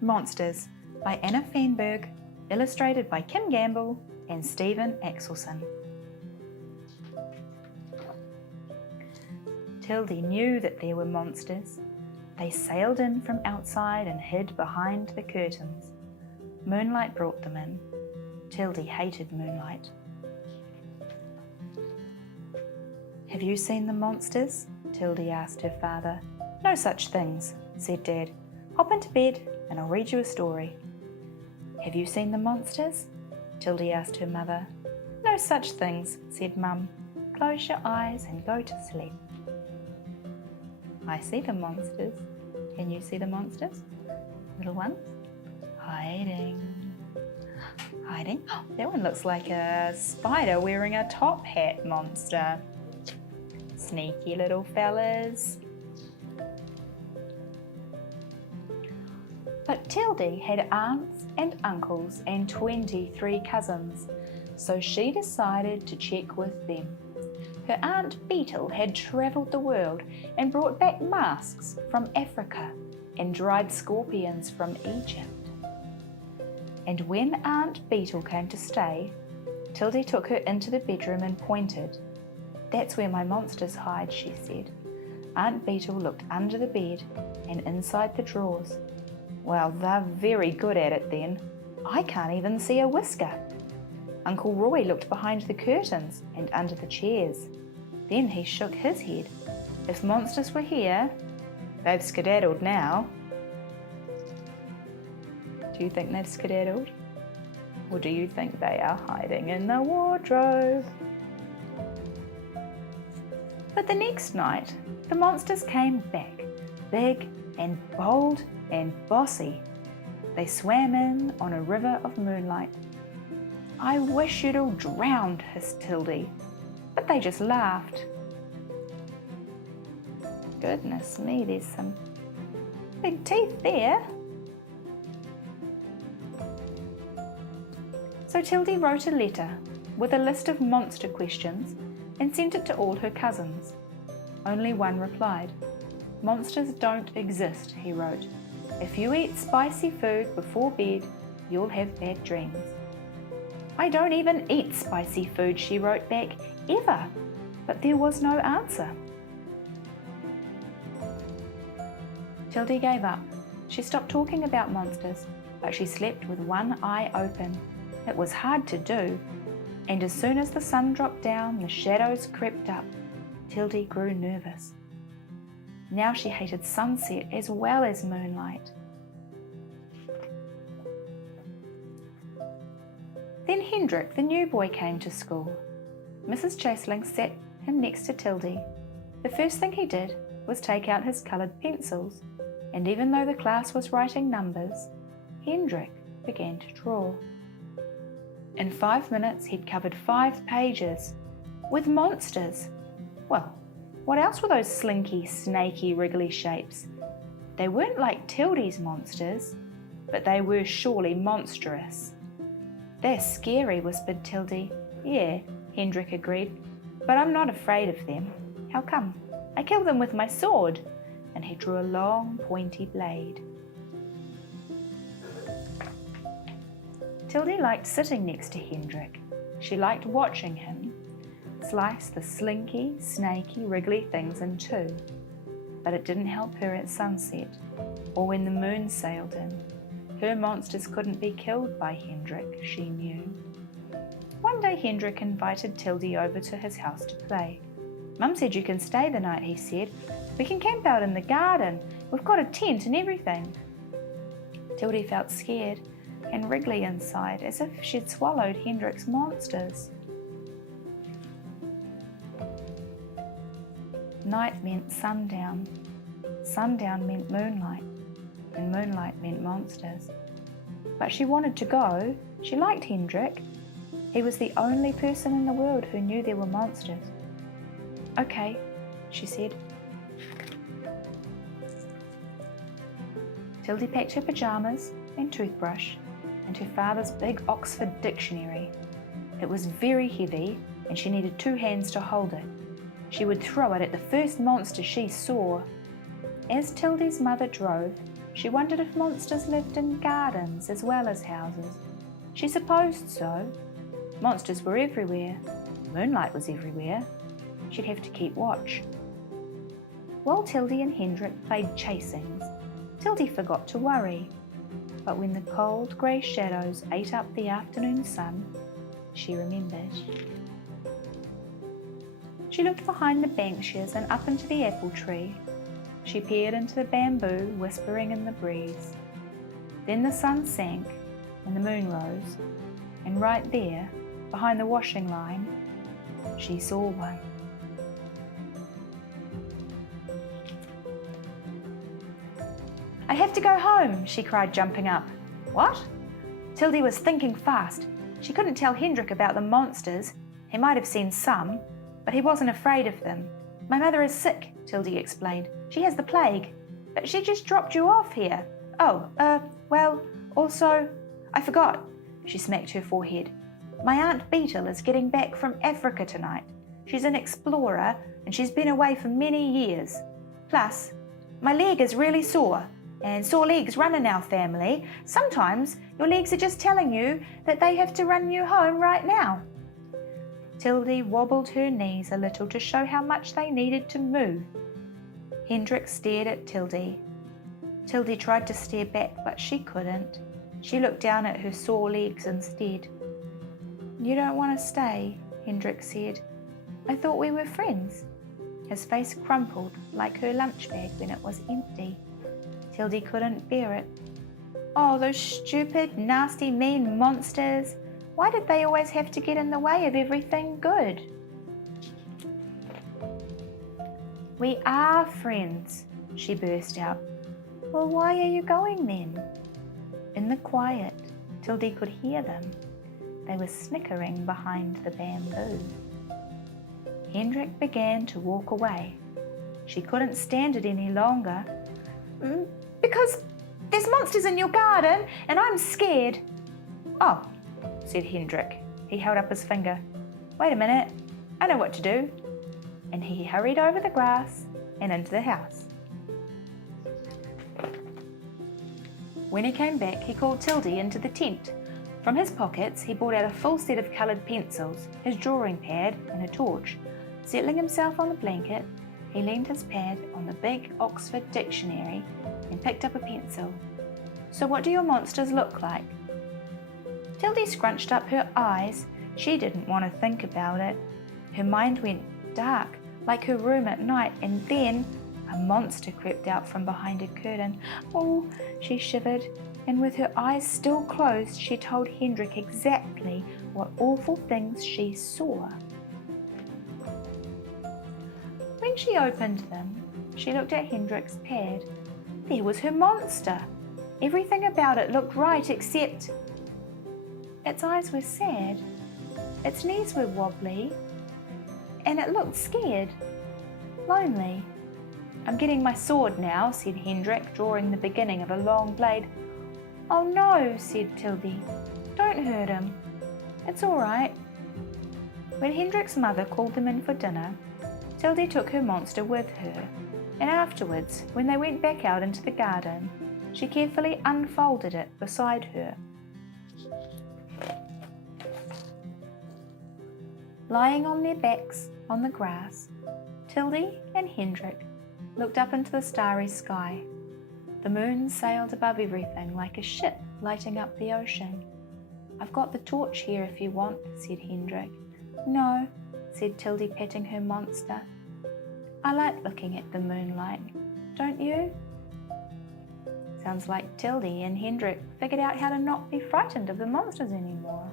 Monsters by Anna Fienberg, illustrated by Kim Gamble and Stephen Axelson. Tildy knew that there were monsters. They sailed in from outside and hid behind the curtains. Moonlight brought them in. Tildy hated moonlight. "Have you seen the monsters?" Tildy asked her father. "No such things," said Dad. "Hop into bed and I'll read you a story." "Have you seen the monsters?" Tildy asked her mother. "No such things," said Mum. "Close your eyes and go to sleep." "I see the monsters. Can you see the monsters? Little ones? Hiding. Hiding? Oh, that one looks like a spider wearing a top hat monster. Sneaky little fellas." But Tildy had aunts and uncles and 23 cousins, so she decided to check with them. Her Aunt Beetle had travelled the world and brought back masks from Africa and dried scorpions from Egypt. And when Aunt Beetle came to stay, Tildy took her into the bedroom and pointed. "That's where my monsters hide," she said. Aunt Beetle looked under the bed and inside the drawers. "Well, they're very good at it then. I can't even see a whisker." Uncle Roy looked behind the curtains and under the chairs. Then he shook his head. "If monsters were here, they've skedaddled now." Do you think they've skedaddled? Or do you think they are hiding in the wardrobe? But the next night, the monsters came back, big and bold and bossy. They swam in on a river of moonlight. "I wish you'd all drowned," hissed Tildy, but they just laughed. Goodness me, there's some big teeth there. So Tildy wrote a letter with a list of monster questions and sent it to all her cousins. Only one replied. "Monsters don't exist," he wrote. "If you eat spicy food before bed, you'll have bad dreams." "I don't even eat spicy food," she wrote back, "ever." But there was no answer. Tildy gave up. She stopped talking about monsters, but she slept with one eye open. It was hard to do, and as soon as the sun dropped down, the shadows crept up. Tildy grew nervous. Now she hated sunset as well as moonlight. Then Hendrik, the new boy, came to school. Mrs. Chaseling sat him next to Tildy. The first thing he did was take out his coloured pencils, and even though the class was writing numbers, Hendrik began to draw. In 5 minutes he'd covered 5 pages with monsters. Well, what else were those slinky, snaky, wriggly shapes? They weren't like Tildy's monsters, but they were surely monstrous. "They're scary," whispered Tildy. "Yeah," Hendrik agreed, "but I'm not afraid of them." "How come?" "I kill them with my sword," and he drew a long, pointy blade. Tildy liked sitting next to Hendrik. She liked watching him slice the slinky, snaky, wriggly things in two. But it didn't help her at sunset, or when the moon sailed in. Her monsters couldn't be killed by Hendrik, she knew. One day Hendrik invited Tildy over to his house to play. "Mum said you can stay the night," he said. "We can camp out in the garden. We've got a tent and everything." Tildy felt scared and wriggly inside, as if she'd swallowed Hendrik's monsters. Night meant sundown. Sundown meant moonlight, and moonlight meant monsters. But she wanted to go. She liked Hendrik. He was the only person in the world who knew there were monsters. "Okay," she said. Tildy packed her pyjamas and toothbrush and her father's big Oxford dictionary. It was very heavy and she needed 2 hands to hold it. She would throw it at the first monster she saw. As Tildy's mother drove, She wondered if monsters lived in gardens as well as houses. She supposed so. Monsters were everywhere. Moonlight was everywhere. She'd have to keep watch. While Tildy and Hendrik played chasings, Tildy forgot to worry. But when the cold grey shadows ate up the afternoon sun, she remembered. She looked behind the benches and up into the apple tree. She peered into the bamboo, whispering in the breeze. Then the sun sank and the moon rose, and right there, behind the washing line, she saw one. "I have to go home," she cried, jumping up. "What?" Tildy was thinking fast. She couldn't tell Hendrik about the monsters. He might have seen some, but he wasn't afraid of them. "My mother is sick," Tildy explained. "She has the plague. But she just dropped you off here." Well, also, I forgot." She smacked her forehead. "My Aunt Beetle is getting back from Africa tonight. She's an explorer and she's been away for many years. Plus, my leg is really sore, and sore legs run in our family. Sometimes your legs are just telling you that they have to run you home right now." Tildy wobbled her knees a little to show how much they needed to move. Hendrik stared at Tildy. Tildy tried to stare back, but she couldn't. She looked down at her sore legs instead. "You don't want to stay," Hendrik said. "I thought we were friends." His face crumpled like her lunch bag when it was empty. Tildy couldn't bear it. "Oh, those stupid, nasty, mean monsters. Why did they always have to get in the way of everything good?" "We are friends," she burst out. "Well, why are you going then?" In the quiet, Tildy could hear them. They were snickering behind the bamboo. Hendrik began to walk away. She couldn't stand it any longer. "Because there's monsters in your garden and I'm scared." "Oh," said Hendrik. He held up his finger. "Wait a minute, I know what to do." And he hurried over the grass and into the house. When he came back, he called Tildy into the tent. From his pockets, he brought out a full set of coloured pencils, his drawing pad and a torch. Settling himself on the blanket, he leaned his pad on the big Oxford dictionary and picked up a pencil. "So what do your monsters look like?" Tildy scrunched up her eyes. She didn't want to think about it. Her mind went dark, like her room at night, and then a monster crept out from behind a curtain. "Oh," she shivered, and with her eyes still closed, she told Hendrik exactly what awful things she saw. When she opened them, she looked at Hendrik's pad. There was her monster. Everything about it looked right except its eyes were sad, its knees were wobbly, and it looked scared, lonely. "I'm getting my sword now," said Hendrik, drawing the beginning of a long blade. "Oh no," said Tildy. "Don't hurt him. It's all right." When Hendrik's mother called them in for dinner, Tildy took her monster with her, and afterwards, when they went back out into the garden, she carefully unfolded it beside her. Lying on their backs on the grass, Tildy and Hendrik looked up into the starry sky. The moon sailed above everything like a ship lighting up the ocean. "I've got the torch here if you want," said Hendrik. "No," said Tildy, petting her monster. "I like looking at the moonlight. Don't you?" Sounds like Tildy and Hendrik figured out how to not be frightened of the monsters anymore.